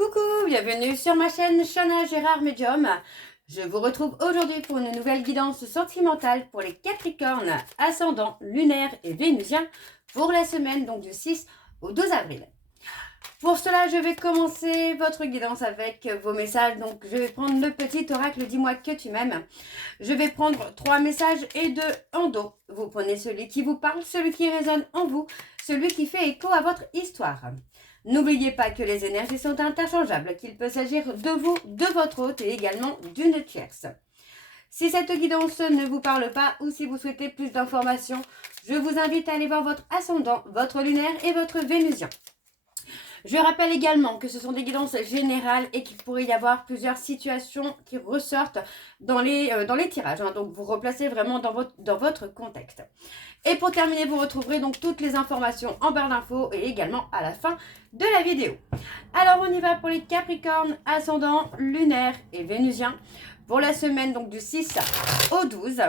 Coucou, bienvenue sur ma chaîne Shana Gérard Medium. Je vous retrouve aujourd'hui pour une nouvelle guidance sentimentale pour les Capricornes, ascendant, lunaire et vénusien pour la semaine donc du 6 au 12 avril. Pour cela, je vais commencer votre guidance avec vos messages. Donc, je vais prendre le petit oracle Dis-moi que tu m'aimes. Je vais prendre 3 messages et 2 en dos. Vous prenez celui qui vous parle, celui qui résonne en vous, celui qui fait écho à votre histoire. N'oubliez pas que les énergies sont interchangeables, qu'il peut s'agir de vous, de votre hôte et également d'une tierce. Si cette guidance ne vous parle pas ou si vous souhaitez plus d'informations, je vous invite à aller voir votre ascendant, votre lunaire et votre vénusien. Je rappelle également que ce sont des guidances générales et qu'il pourrait y avoir plusieurs situations qui ressortent dans les tirages. Donc, vous replacez vraiment dans votre contexte. Et pour terminer, vous retrouverez donc toutes les informations en barre d'infos et également à la fin de la vidéo. Alors, on y va pour les Capricornes, ascendant, lunaire et vénusien pour la semaine donc du 6 au 12.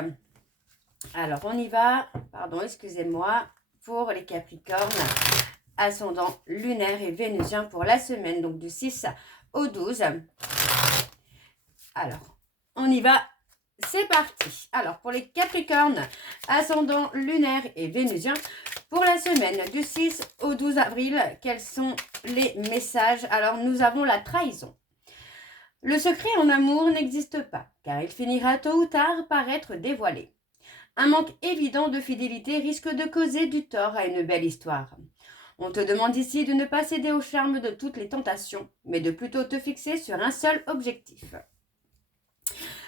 Alors, on y va, pardon, excusez-moi, pour les Capricornes, ascendant, lunaire et vénusien pour la semaine donc du 6 au 12. Alors, on y va, c'est parti. Alors, pour les Capricornes, ascendant, lunaire et vénusien pour la semaine du 6 au 12 avril, quels sont les messages? Alors, nous avons la trahison. Le secret en amour n'existe pas, car il finira tôt ou tard par être dévoilé. Un manque évident de fidélité risque de causer du tort à une belle histoire. On te demande ici de ne pas céder au charme de toutes les tentations, mais de plutôt te fixer sur un seul objectif.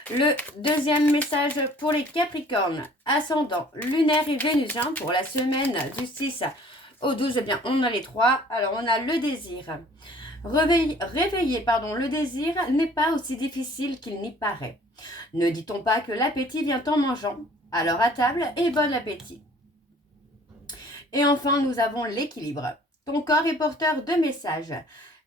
Le deuxième message pour les Capricornes, ascendant, lunaire et vénusien pour la semaine du 6 au 12, eh bien on a les trois. Alors on a le désir. Réveiller le désir n'est pas aussi difficile qu'il n'y paraît. Ne dit-on pas que l'appétit vient en mangeant? Alors à table et bon appétit. Et enfin, nous avons l'équilibre. Ton corps est porteur de messages.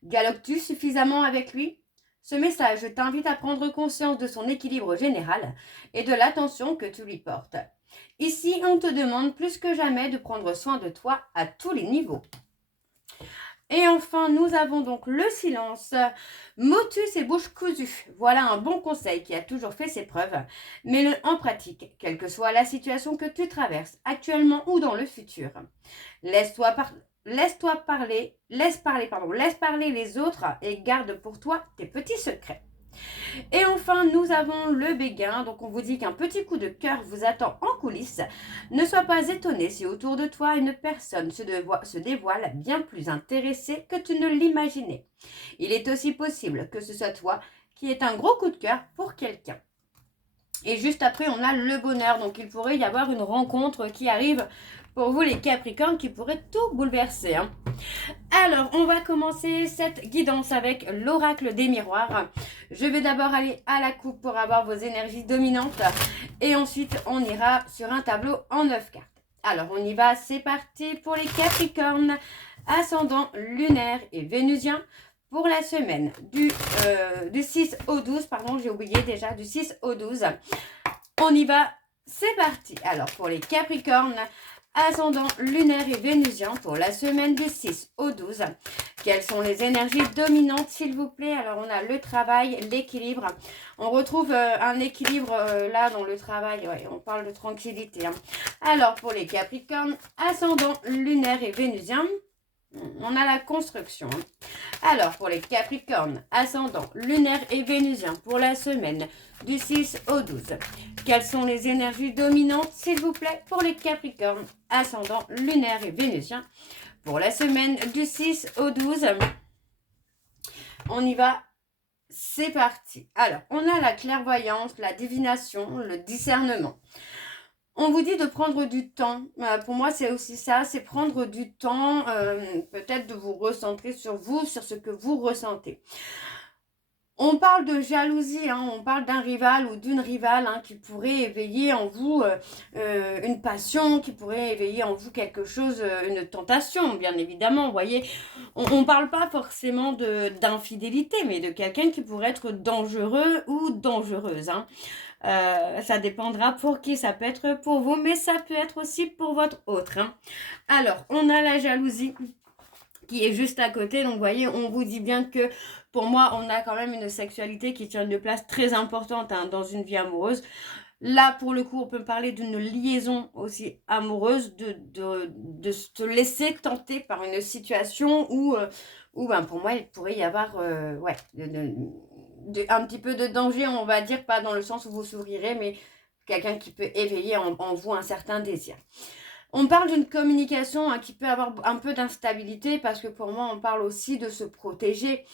Dialogues-tu suffisamment avec lui? Ce message t'invite à prendre conscience de son équilibre général et de l'attention que tu lui portes. Ici, on te demande plus que jamais de prendre soin de toi à tous les niveaux. Et enfin, nous avons donc le silence. Motus et bouche cousue. Voilà un bon conseil qui a toujours fait ses preuves. Mets-le en pratique, quelle que soit la situation que tu traverses, actuellement ou dans le futur. Laisse parler les autres et garde pour toi tes petits secrets. Et enfin, nous avons le béguin. Donc, on vous dit qu'un petit coup de cœur vous attend en coulisses. Ne sois pas étonné si autour de toi, une personne se dévoile bien plus intéressée que tu ne l'imaginais. Il est aussi possible que ce soit toi qui aies un gros coup de cœur pour quelqu'un. Et juste après, on a le bonheur. Donc, il pourrait y avoir une rencontre qui arrive pour vous, les Capricornes, qui pourrait tout bouleverser. Alors, on va commencer cette guidance avec l'oracle des miroirs. Je vais d'abord aller à la coupe pour avoir vos énergies dominantes. Et ensuite, on ira sur un tableau en 9 cartes. Alors, on y va. C'est parti pour les Capricornes, ascendant, lunaire et vénusien. Pour la semaine du 6 au 12, pardon, j'ai oublié déjà, du 6 au 12. On y va, c'est parti. Alors, pour les Capricornes, ascendant, lunaire et vénusien, pour la semaine du 6 au 12. Quelles sont les énergies dominantes, s'il vous plaît? Alors, on a le travail, l'équilibre. On retrouve un équilibre là dans le travail. Ouais, on parle de tranquillité. Alors, pour les Capricornes, ascendant, lunaire et vénusien, on a la construction. Alors, pour les Capricornes, ascendant, lunaire et vénusien pour la semaine du 6 au 12. Quelles sont les énergies dominantes, s'il vous plaît, pour les Capricornes, ascendant, lunaire et vénusien pour la semaine du 6 au 12. On y va, c'est parti. Alors, on a la clairvoyance, la divination, le discernement. On vous dit de prendre du temps. Pour moi, c'est aussi ça, c'est prendre du temps, peut-être de vous recentrer sur vous, sur ce que vous ressentez. On parle de jalousie, on parle d'un rival ou d'une rivale qui pourrait éveiller en vous une passion, qui pourrait éveiller en vous quelque chose, une tentation, bien évidemment. Vous voyez, on ne parle pas forcément d'infidélité, mais de quelqu'un qui pourrait être dangereux ou dangereuse. Ça dépendra pour qui, ça peut être pour vous, mais ça peut être aussi pour votre autre. Alors, on a la jalousie. qui est juste à côté. Donc, vous voyez, on vous dit bien que pour moi, on a quand même une sexualité qui tient une place très importante hein, dans une vie amoureuse. Là, pour le coup, on peut parler d'une liaison aussi amoureuse, de se laisser tenter par une situation où ben, pour moi, il pourrait y avoir ouais, un petit peu de danger, on va dire, pas dans le sens où vous sourire, mais quelqu'un qui peut éveiller en vous un certain désir. On parle d'une communication hein, qui peut avoir un peu d'instabilité parce que pour moi, on parle aussi de se protéger,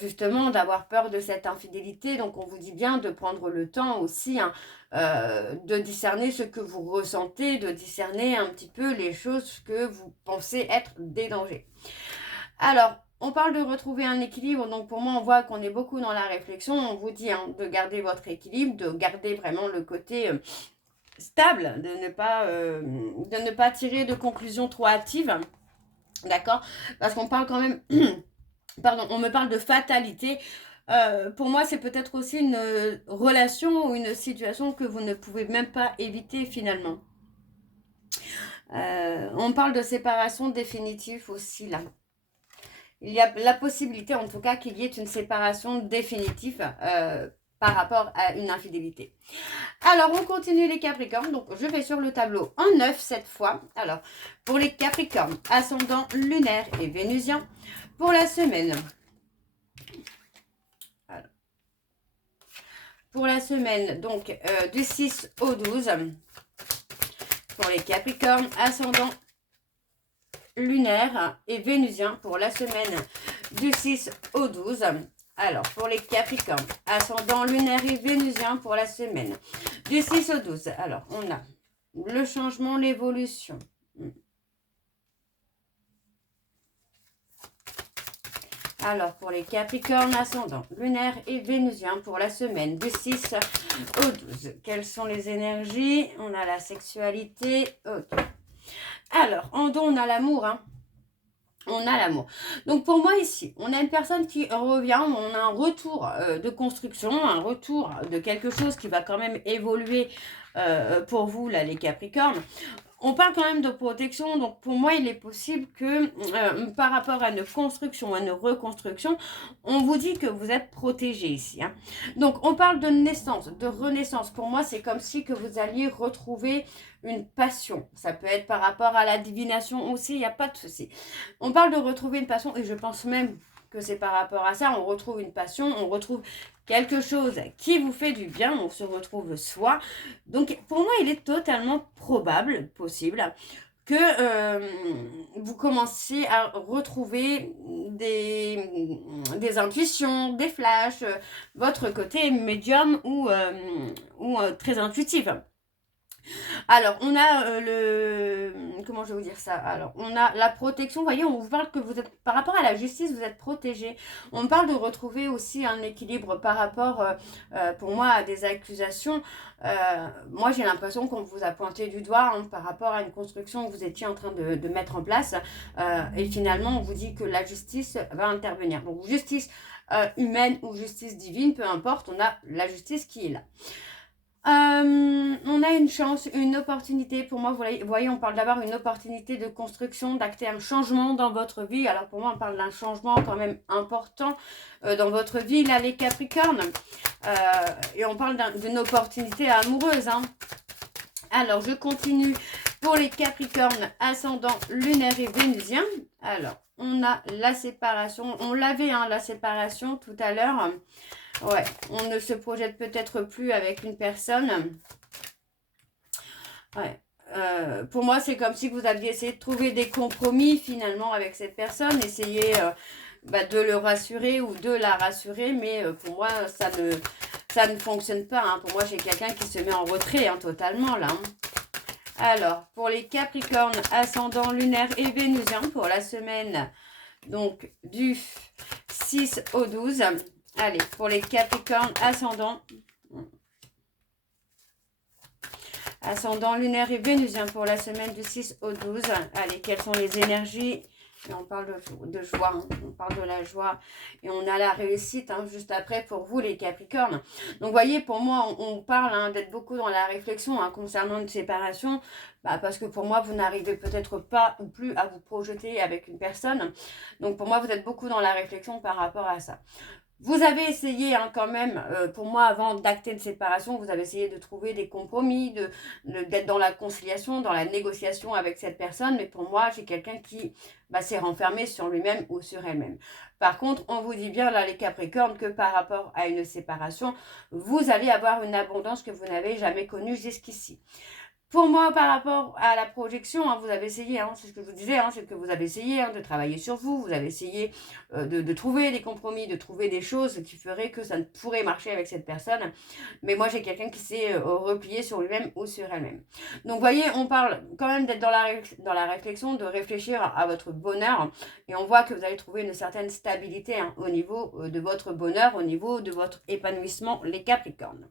justement, d'avoir peur de cette infidélité. Donc, on vous dit bien de prendre le temps aussi hein, de discerner ce que vous ressentez, de discerner un petit peu les choses que vous pensez être des dangers. Alors, on parle de retrouver un équilibre, donc pour moi, on voit qu'on est beaucoup dans la réflexion. On vous dit hein, de garder votre équilibre, de garder vraiment le côté stable, de ne pas tirer de conclusions trop hâtives, d'accord? Parce qu'on parle quand même, pardon, on me parle de fatalité. Pour moi, c'est peut-être aussi une relation ou une situation que vous ne pouvez même pas éviter finalement. On parle de séparation définitive aussi là. Il y a la possibilité en tout cas qu'il y ait une séparation définitive par rapport à une infidélité. Alors, on continue les Capricornes. Donc, je vais sur le tableau en 9 cette fois. Alors, pour les Capricornes, ascendant lunaire et vénusien, pour la semaine. Alors, pour la semaine, donc, du 6 au 12. Pour les Capricornes, ascendant lunaire et vénusien, pour la semaine du 6 au 12. Alors, pour les Capricornes, ascendant lunaire et vénusien pour la semaine du 6 au 12. Alors, on a le changement, l'évolution. Alors, pour les Capricornes, ascendant lunaire et vénusien pour la semaine du 6 au 12. Quelles sont les énergies? On a la sexualité. Ok. Alors, en don, on a l'amour, hein. On a l'amour. Donc pour moi ici, on a une personne qui revient, on a un retour de construction, un retour de quelque chose qui va quand même évoluer pour vous, là, les Capricornes. On parle quand même de protection, donc pour moi, il est possible que par rapport à une construction, à une reconstruction, on vous dit que vous êtes protégé ici. Hein. Donc, on parle de naissance, de renaissance. Pour moi, c'est comme si que vous alliez retrouver une passion. Ça peut être par rapport à la divination aussi, il n'y a pas de souci. On parle de retrouver une passion et je pense même que c'est par rapport à ça, on retrouve une passion, on retrouve quelque chose qui vous fait du bien, on se retrouve soi. Donc pour moi, il est totalement probable, possible, que vous commenciez à retrouver des intuitions, des flashs, votre côté médium ou très intuitif. Alors, on a comment je vais vous dire ça? Alors, on a la protection. Vous voyez, on vous parle que vous êtes, par rapport à la justice, vous êtes protégé. On parle de retrouver aussi un équilibre par rapport, pour moi, à des accusations. Moi, j'ai l'impression qu'on vous a pointé du doigt hein, par rapport à une construction que vous étiez en train de mettre en place. Et finalement, on vous dit que la justice va intervenir. Donc, justice humaine ou justice divine, peu importe, on a la justice qui est là. On a une chance, une opportunité. Pour moi, vous voyez, on parle d'avoir une opportunité de construction, d'acter un changement dans votre vie. Alors pour moi, on parle d'un changement quand même important dans votre vie, là, les Capricornes. Et on parle d'une opportunité amoureuse. Hein. Alors, je continue pour les Capricornes, ascendant lunaire et vénusien. Alors, on a la séparation. On l'avait, hein, la séparation tout à l'heure. Ouais, on ne se projette peut-être plus avec une personne. Ouais. Pour moi, c'est comme si vous aviez essayé de trouver des compromis finalement avec cette personne. Essayer de le rassurer ou de la rassurer. Mais pour moi, ça ne fonctionne pas. Hein. Pour moi, j'ai quelqu'un qui se met en retrait hein, totalement là. Hein. Alors, pour les Capricornes, ascendant lunaire et vénusien pour la semaine donc du 6 au 12. Allez, pour les Capricornes, ascendant lunaire et vénusien pour la semaine du 6 au 12. Allez, quelles sont les énergies? On parle de joie, hein. On parle de la joie et on a la réussite hein, juste après pour vous les Capricornes. Donc vous voyez, pour moi, on parle hein, d'être beaucoup dans la réflexion hein, concernant une séparation, parce que pour moi, vous n'arrivez peut-être pas ou plus à vous projeter avec une personne. Donc pour moi, vous êtes beaucoup dans la réflexion par rapport à ça. Vous avez essayé hein, quand même, pour moi, avant d'acter une séparation, vous avez essayé de trouver des compromis, d'être dans la conciliation, dans la négociation avec cette personne. Mais pour moi, j'ai quelqu'un qui s'est renfermé sur lui-même ou sur elle-même. Par contre, on vous dit bien là, les Capricornes, que par rapport à une séparation, vous allez avoir une abondance que vous n'avez jamais connue jusqu'ici. Pour moi, par rapport à la projection, hein, vous avez essayé, hein, c'est ce que je vous disais, hein, c'est que vous avez essayé hein, de travailler sur vous, vous avez essayé de trouver des compromis, de trouver des choses qui feraient que ça ne pourrait marcher avec cette personne. Mais moi, j'ai quelqu'un qui s'est replié sur lui-même ou sur elle-même. Donc, vous voyez, on parle quand même d'être dans la réflexion, de réfléchir à votre bonheur. Et on voit que vous allez trouver une certaine stabilité hein, au niveau de votre bonheur, au niveau de votre épanouissement, les Capricornes.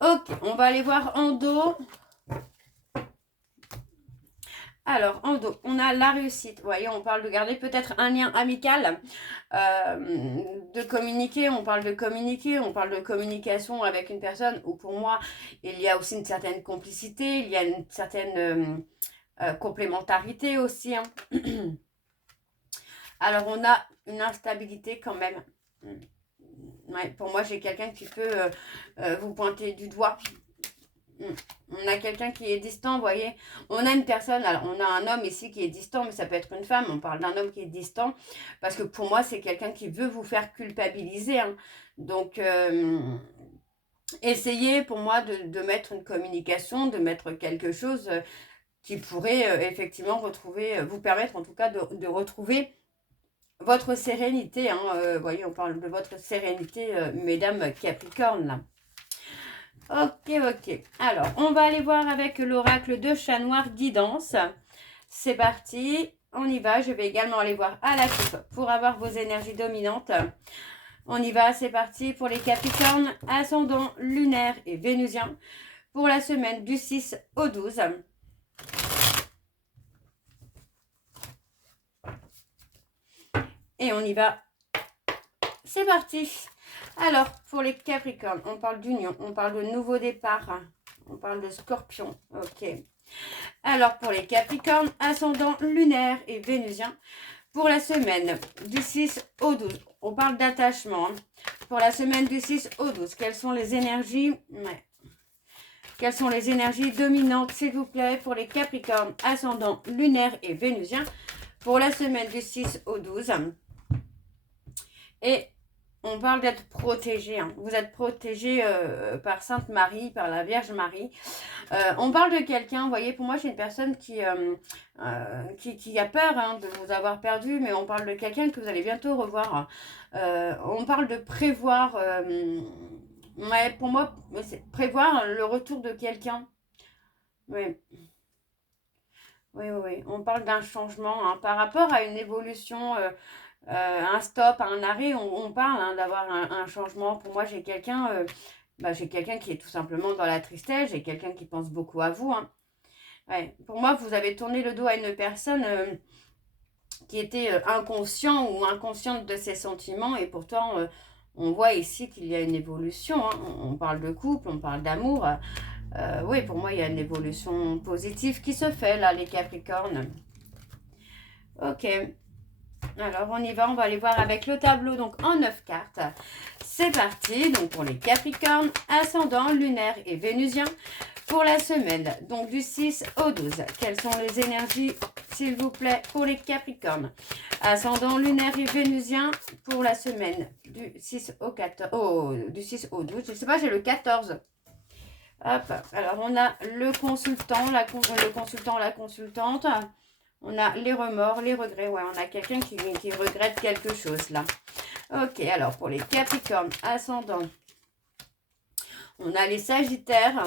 Ok, on va aller voir en dos. Alors, en dos, on a la réussite. Vous voyez, on parle de garder peut-être un lien amical, de communiquer, on parle de communiquer, on parle de communication avec une personne où pour moi, il y a aussi une certaine complicité, il y a une certaine complémentarité aussi. Hein. Alors, on a une instabilité quand même. Ouais, pour moi, j'ai quelqu'un qui peut vous pointer du doigt. On a quelqu'un qui est distant, vous voyez. On a une personne, alors on a un homme ici qui est distant, mais ça peut être une femme. On parle d'un homme qui est distant parce que pour moi, c'est quelqu'un qui veut vous faire culpabiliser. Hein. Donc, essayez pour moi de mettre une communication, de mettre quelque chose qui pourrait effectivement retrouver, vous permettre en tout cas de retrouver votre sérénité. Hein. Vous voyez, on parle de votre sérénité, mesdames Capricorne, là. Ok. Alors, on va aller voir avec l'oracle de Chat Noir Guidance. C'est parti. On y va. Je vais également aller voir à la coupe pour avoir vos énergies dominantes. On y va. C'est parti pour les Capricornes, ascendant lunaire et vénusien pour la semaine du 6 au 12. Et on y va. C'est parti. Alors, pour les Capricornes, on parle d'union, on parle de nouveau départ, hein. On parle de Scorpion. Ok. Alors, pour les Capricornes, ascendant lunaire et vénusien, pour la semaine du 6 au 12, on parle d'attachement. Hein. Pour la semaine du 6 au 12, quelles sont les énergies Quelles sont les énergies dominantes, s'il vous plaît, pour les Capricornes, ascendant lunaire et vénusien, pour la semaine du 6 au 12. Et on parle d'être protégé. Hein. Vous êtes protégé par Sainte Marie, par la Vierge Marie. On parle de quelqu'un, vous voyez, pour moi, j'ai une personne qui a peur hein, de vous avoir perdu, mais on parle de quelqu'un que vous allez bientôt revoir. On parle de prévoir, ouais, pour moi, c'est prévoir le retour de quelqu'un. Oui. Oui. On parle d'un changement hein, par rapport à une évolution. Un stop, un arrêt, on parle hein, d'avoir un changement. Pour moi, j'ai quelqu'un qui est tout simplement dans la tristesse, j'ai quelqu'un qui pense beaucoup à vous. Hein. Ouais. Pour moi, vous avez tourné le dos à une personne qui était inconscient ou inconsciente de ses sentiments et pourtant, on voit ici qu'il y a une évolution. Hein. On parle de couple, on parle d'amour. Oui, pour moi, il y a une évolution positive qui se fait là, les Capricornes. Ok. Alors, on y va, on va aller voir avec le tableau, donc en 9 cartes. C'est parti, donc pour les Capricornes, ascendant, lunaire et vénusien, pour la semaine, donc du 6 au 12. Quelles sont les énergies, s'il vous plaît, pour les Capricornes? Ascendant, lunaire et vénusien, pour la semaine du 6 au 14, du 6 au 12. Je ne sais pas, j'ai le 14. Hop, alors on a le consultant, la consultante. On a les remords, les regrets. Ouais, on a quelqu'un qui regrette quelque chose là. Ok, alors pour les Capricornes, ascendant, on a les Sagittaires.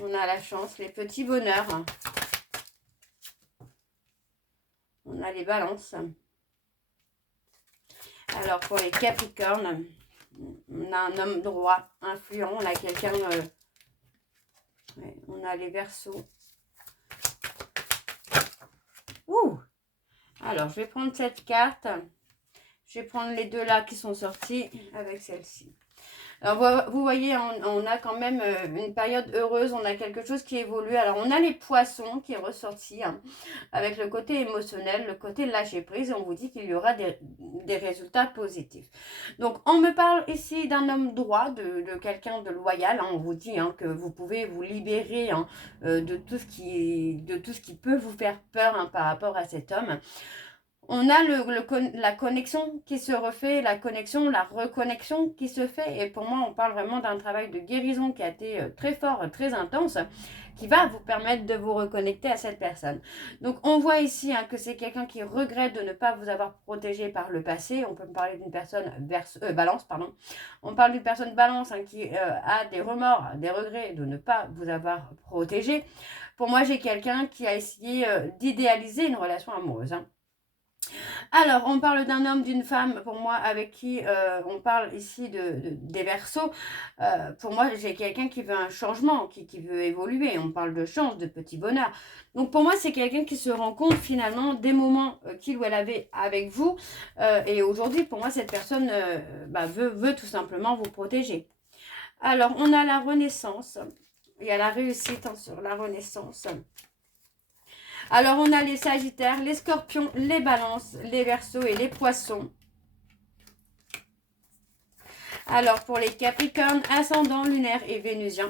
On a la chance, les petits bonheurs. On a les Balances. Alors pour les Capricornes, on a un homme droit, influent. On a quelqu'un... ouais, on a les Verseaux. Ouh! Alors, je vais prendre cette carte. Je vais prendre les deux là qui sont sortis avec celle-ci. Alors, vous voyez, on a quand même une période heureuse, on a quelque chose qui évolue. Alors, on a les poissons qui est ressorti, hein, avec le côté émotionnel, le côté lâcher prise. Et on vous dit qu'il y aura des résultats positifs. Donc, on me parle ici d'un homme droit, de quelqu'un de loyal. Hein. On vous dit hein, que vous pouvez vous libérer hein, de tout ce qui peut vous faire peur hein, par rapport à cet homme. On a la connexion qui se refait, la connexion, la reconnexion qui se fait. Et pour moi, on parle vraiment d'un travail de guérison qui a été très fort, très intense, qui va vous permettre de vous reconnecter à cette personne. Donc, on voit ici hein, que c'est quelqu'un qui regrette de ne pas vous avoir protégé par le passé. On peut me parler d'une personne balance, pardon. On parle d'une personne balance hein, qui a des remords, des regrets de ne pas vous avoir protégé. Pour moi, j'ai quelqu'un qui a essayé d'idéaliser une relation amoureuse. Hein. Alors, on parle d'un homme, d'une femme, pour moi, avec qui on parle ici des Verseaux. Pour moi, j'ai quelqu'un qui veut un changement, qui veut évoluer. On parle de chance, de petit bonheur. Donc, pour moi, c'est quelqu'un qui se rend compte finalement des moments qu'il ou elle avait avec vous. Et aujourd'hui, pour moi, cette personne veut tout simplement vous protéger. Alors, on a la renaissance. Il y a la réussite hein, sur la renaissance. Alors, on a les Sagittaires, les Scorpions, les Balances, les Verseaux et les Poissons. Alors, pour les Capricornes, ascendant, lunaire et vénusien,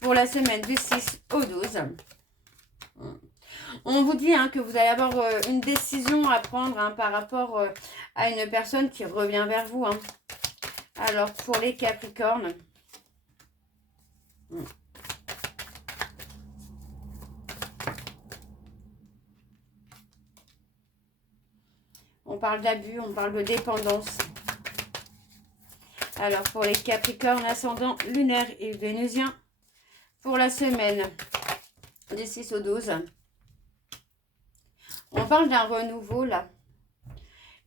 pour la semaine du 6 au 12. On vous dit hein, que vous allez avoir une décision à prendre hein, par rapport à une personne qui revient vers vous. Hein. Alors, pour les Capricornes... On parle d'abus, on parle de dépendance. Alors, pour les Capricornes, ascendant, lunaire et vénusien, pour la semaine du 6 au 12, on parle d'un renouveau, là.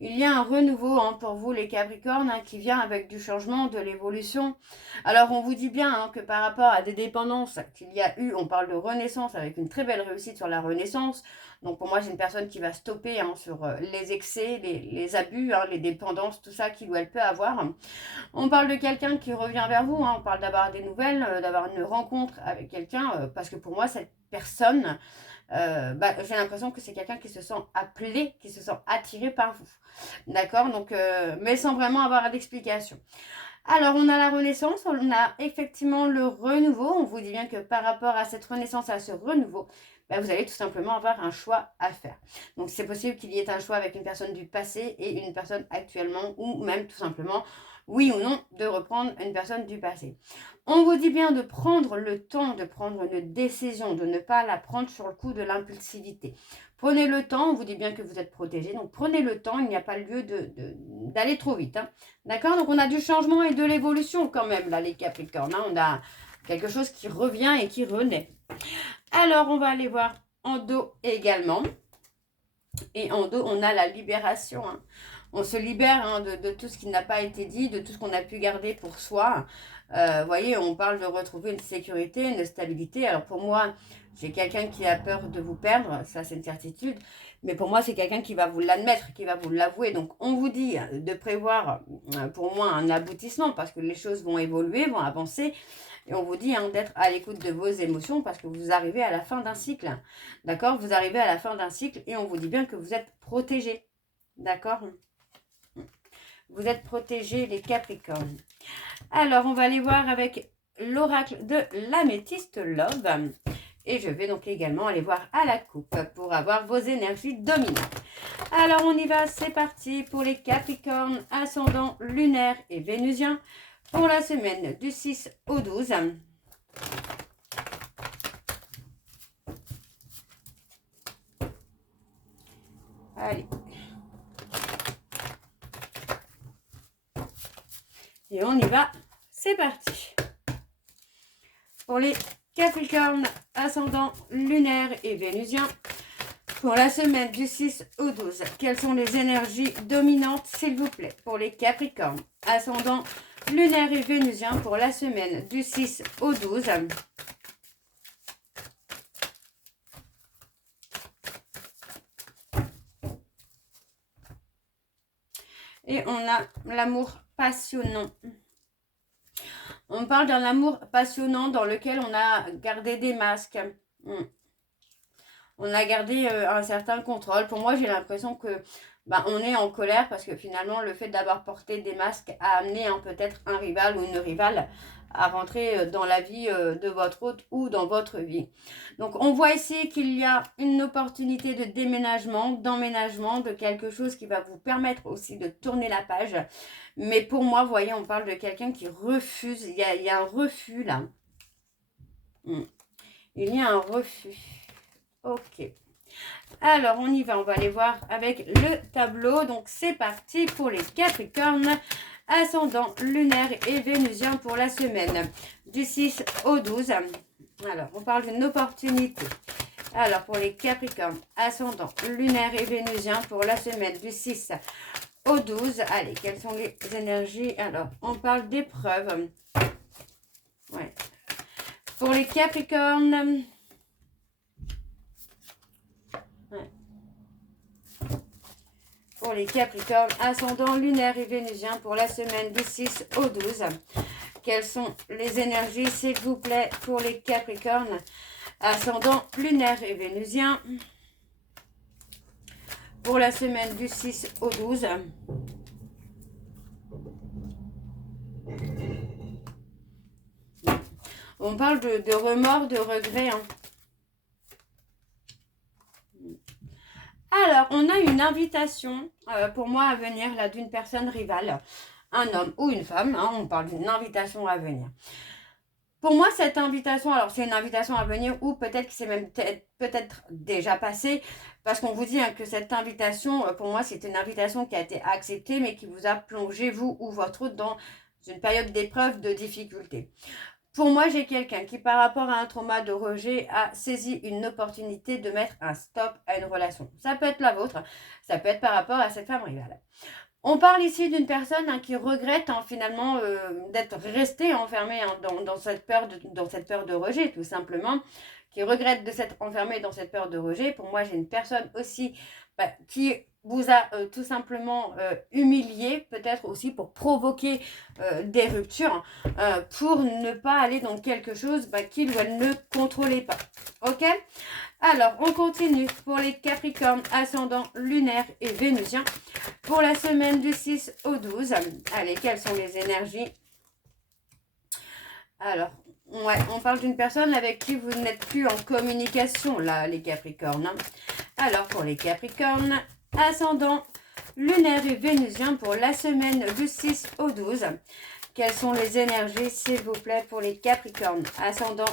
Il y a un renouveau hein, pour vous, les Capricornes, hein, qui vient avec du changement, de l'évolution. Alors, on vous dit bien hein, que par rapport à des dépendances qu'il y a eu, on parle de renaissance avec une très belle réussite sur la renaissance. Donc, pour moi, j'ai une personne qui va stopper hein, sur les excès, les abus, hein, les dépendances, tout ça qu'il ou elle peut avoir. On parle de quelqu'un qui revient vers vous. Hein, on parle d'avoir des nouvelles, d'avoir une rencontre avec quelqu'un. Parce que pour moi, cette personne... j'ai l'impression que c'est quelqu'un qui se sent appelé, qui se sent attiré par vous. D'accord. Donc, mais sans vraiment avoir d'explication. Alors, on a la renaissance, on a effectivement le renouveau. On vous dit bien que par rapport à cette renaissance, à ce renouveau, vous allez tout simplement avoir un choix à faire. Donc, c'est possible qu'il y ait un choix avec une personne du passé et une personne actuellement, ou même tout simplement, oui ou non, de reprendre une personne du passé. On vous dit bien de prendre le temps de prendre une décision, de ne pas la prendre sur le coup de l'impulsivité. Prenez le temps, on vous dit bien que vous êtes protégé, donc prenez le temps, il n'y a pas lieu d'aller trop vite. Hein. D'accord. Donc on a du changement et de l'évolution quand même, là, les Capricornes. Hein. On a quelque chose qui revient et qui renaît. Alors, on va aller voir en dos également. Et en dos, on a la libération. Hein. On se libère hein, de tout ce qui n'a pas été dit, de tout ce qu'on a pu garder pour soi. Vous voyez, on parle de retrouver une sécurité, une stabilité. Alors pour moi, j'ai quelqu'un qui a peur de vous perdre, ça c'est une certitude. Mais pour moi, c'est quelqu'un qui va vous l'admettre, qui va vous l'avouer. Donc on vous dit de prévoir pour moi un aboutissement parce que les choses vont évoluer, vont avancer. Et on vous dit hein, d'être à l'écoute de vos émotions parce que vous arrivez à la fin d'un cycle. D'accord. Vous arrivez à la fin d'un cycle et on vous dit bien que vous êtes protégé. D'accord. Vous êtes protégés, les Capricornes. Alors, on va aller voir avec l'oracle de l'améthyste Love. Et je vais donc également aller voir à la coupe pour avoir vos énergies dominantes. Alors, on y va. C'est parti pour les Capricornes, ascendant lunaire et vénusien. Pour la semaine du 6 au 12. Allez. Et on y va. C'est parti. Pour les Capricornes, ascendant lunaire et vénusien. Pour la semaine du 6 au 12. Quelles sont les énergies dominantes, s'il vous plaît, pour les Capricornes, ascendant lunaire et vénusien pour la semaine du 6 au 12. Et on a l'amour passionnant. On parle d'un amour passionnant dans lequel on a gardé des masques. On a gardé un certain contrôle. Pour moi, j'ai l'impression que on est en colère parce que finalement, le fait d'avoir porté des masques a amené peut-être un rival ou une rivale à rentrer dans la vie de votre hôte ou dans votre vie. Donc, on voit ici qu'il y a une opportunité de déménagement, d'emménagement, de quelque chose qui va vous permettre aussi de tourner la page. Mais pour moi, vous voyez, on parle de quelqu'un qui refuse. Il y a un refus là. Il y a un refus. Ok. Alors, on y va. On va aller voir avec le tableau. Donc, c'est parti pour les Capricornes. Ascendant lunaire et vénusien pour la semaine du 6 au 12. Alors, on parle d'une opportunité. Alors, pour les Capricornes, ascendant lunaire et vénusien pour la semaine du 6 au 12. Allez, quelles sont les énergies? Alors, on parle d'épreuves. Ouais. Pour les Capricornes... Pour les Capricornes, ascendant lunaire et vénusien pour la semaine du 6 au 12. Quelles sont les énergies, s'il vous plaît, pour les Capricornes, ascendant lunaire et vénusien pour la semaine du 6 au 12. On parle de remords, de regrets. Alors, on a une invitation pour moi à venir là d'une personne rivale, un homme ou une femme. On parle d'une invitation à venir. Pour moi, cette invitation, alors c'est une invitation à venir ou peut-être que c'est même peut-être déjà passé, parce qu'on vous dit que cette invitation, pour moi, c'est une invitation qui a été acceptée, mais qui vous a plongé, vous ou votre autre, dans une période d'épreuve, de difficulté. Pour moi, j'ai quelqu'un qui, par rapport à un trauma de rejet, a saisi une opportunité de mettre un stop à une relation. Ça peut être la vôtre, ça peut être par rapport à cette femme rivale. On parle ici d'une personne qui regrette finalement d'être restée enfermée dans cette peur de rejet, tout simplement, qui regrette de s'être enfermée dans cette peur de rejet. Pour moi, j'ai une personne aussi qui vous a tout simplement humilié, peut-être aussi pour provoquer des ruptures, pour ne pas aller dans quelque chose qu'il ou elle ne contrôlait pas. Ok ? Alors, on continue pour les Capricornes, ascendant lunaire et vénusien pour la semaine du 6 au 12. Allez, quelles sont les énergies? Alors, ouais, on parle d'une personne avec qui vous n'êtes plus en communication, là, les Capricornes. Alors, pour les Capricornes, ascendant lunaire et vénusien pour la semaine du 6 au 12. Quelles sont les énergies, s'il vous plaît, pour les Capricornes, ascendant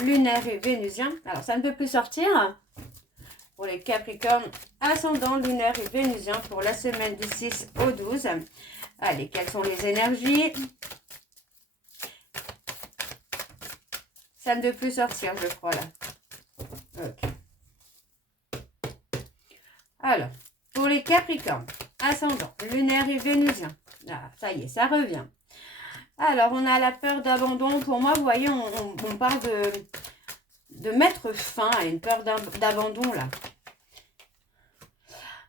lunaire et vénusien? Alors, ça ne peut plus sortir. Pour les Capricornes, ascendant lunaire et vénusien pour la semaine du 6 au 12. Allez, quelles sont les énergies? Ça ne peut plus sortir, je crois, là. Ok. Alors, pour les Capricornes, ascendant lunaire et vénusien. Ah, ça y est, ça revient. Alors, on a la peur d'abandon. Pour moi, vous voyez, on parle de mettre fin à une peur d'abandon, là.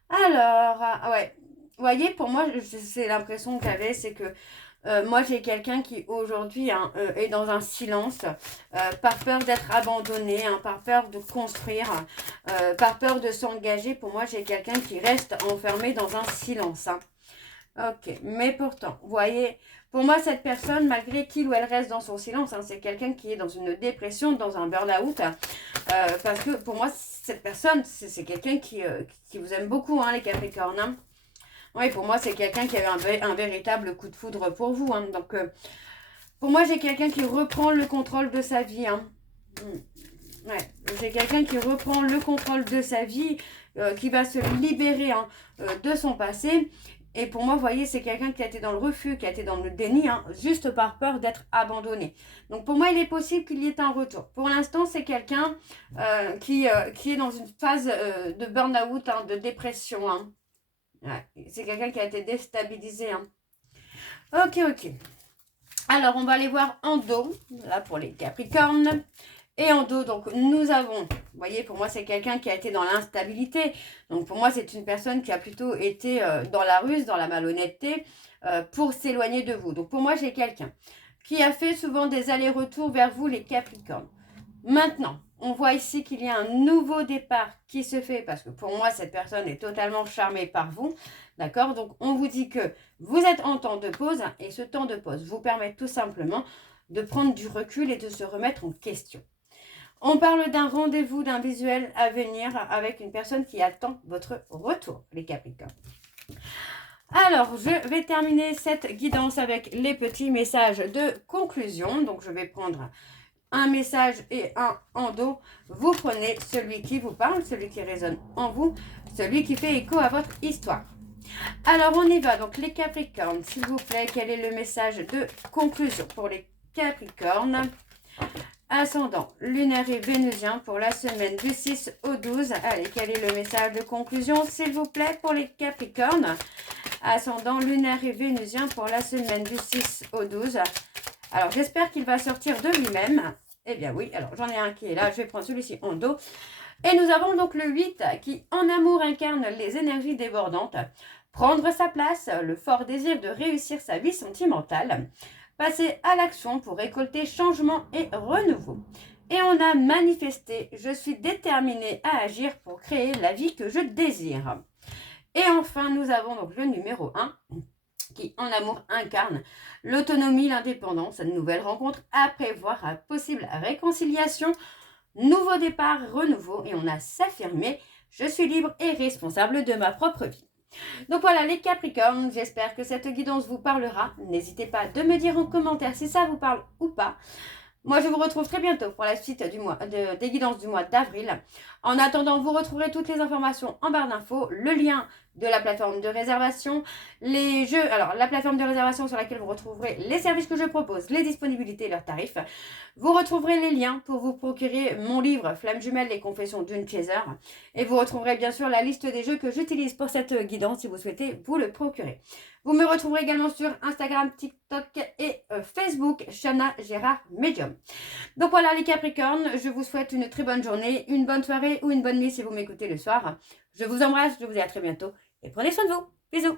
Alors, ouais. Vous voyez, pour moi, c'est l'impression que j'avais, c'est que moi, j'ai quelqu'un qui, aujourd'hui, est dans un silence, par peur d'être abandonné, par peur de construire, par peur de s'engager. Pour moi, j'ai quelqu'un qui reste enfermé dans un silence. Ok, mais pourtant, vous voyez, pour moi, cette personne, malgré qu'il ou elle reste dans son silence, c'est quelqu'un qui est dans une dépression, dans un burn-out, parce que pour moi, cette personne, c'est quelqu'un qui vous aime beaucoup, les Capricornes. Oui, pour moi, c'est quelqu'un qui a eu un véritable coup de foudre pour vous. Donc, pour moi, j'ai quelqu'un qui reprend le contrôle de sa vie. Ouais, j'ai quelqu'un qui reprend le contrôle de sa vie, qui va se libérer de son passé. Et pour moi, vous voyez, c'est quelqu'un qui a été dans le refus, qui a été dans le déni, juste par peur d'être abandonné. Donc, pour moi, il est possible qu'il y ait un retour. Pour l'instant, c'est quelqu'un qui est dans une phase de burn-out, de dépression. Ouais, c'est quelqu'un qui a été déstabilisé. Ok. Alors, on va aller voir en dos, là, pour les Capricornes. Et en dos, donc nous avons, vous voyez, pour moi c'est quelqu'un qui a été dans l'instabilité. Donc pour moi c'est une personne qui a plutôt été dans la ruse, dans la malhonnêteté, pour s'éloigner de vous. Donc pour moi j'ai quelqu'un qui a fait souvent des allers-retours vers vous les Capricornes. Maintenant, on voit ici qu'il y a un nouveau départ qui se fait parce que pour moi cette personne est totalement charmée par vous. D'accord? Donc on vous dit que vous êtes en temps de pause et ce temps de pause vous permet tout simplement de prendre du recul et de se remettre en question. On parle d'un rendez-vous, d'un visuel à venir avec une personne qui attend votre retour, les Capricornes. Alors, je vais terminer cette guidance avec les petits messages de conclusion. Donc, je vais prendre un message et un en dos. Vous prenez celui qui vous parle, celui qui résonne en vous, celui qui fait écho à votre histoire. Alors, on y va. Donc, les Capricornes, s'il vous plaît, quel est le message de conclusion pour les Capricornes? Ascendant lunaire et vénusien pour la semaine du 6 au 12. Allez, quel est le message de conclusion, s'il vous plaît, pour les Capricornes? Ascendant lunaire et vénusien pour la semaine du 6 au 12. Alors, j'espère qu'il va sortir de lui-même. Eh bien oui, alors j'en ai un qui est là. Je vais prendre celui-ci en dos. Et nous avons donc le 8 qui, en amour, incarne les énergies débordantes. Prendre sa place, le fort désir de réussir sa vie sentimentale. Passer à l'action pour récolter changement et renouveau. Et on a manifesté, je suis déterminée à agir pour créer la vie que je désire. Et enfin, nous avons donc le numéro 1 qui, en amour, incarne l'autonomie, l'indépendance, une nouvelle rencontre à prévoir, à possible réconciliation, nouveau départ, renouveau. Et on a s'affirmer, je suis libre et responsable de ma propre vie. Donc voilà les Capricornes, j'espère que cette guidance vous parlera. N'hésitez pas de me dire en commentaire si ça vous parle ou pas. Moi, je vous retrouve très bientôt pour la suite des guidances du mois d'avril. En attendant, vous retrouverez toutes les informations en barre d'infos, le lien de la plateforme de réservation, les jeux, alors la plateforme de réservation sur laquelle vous retrouverez les services que je propose, les disponibilités et leurs tarifs. Vous retrouverez les liens pour vous procurer mon livre Flamme jumelle, les confessions d'une chaser. Et vous retrouverez bien sûr la liste des jeux que j'utilise pour cette guidance si vous souhaitez vous le procurer. Vous me retrouverez également sur Instagram, TikTok et Facebook, Shana Gérard Medium. Donc voilà les Capricornes, je vous souhaite une très bonne journée, une bonne soirée ou une bonne nuit si vous m'écoutez le soir. Je vous embrasse, je vous dis à très bientôt et prenez soin de vous. Bisous.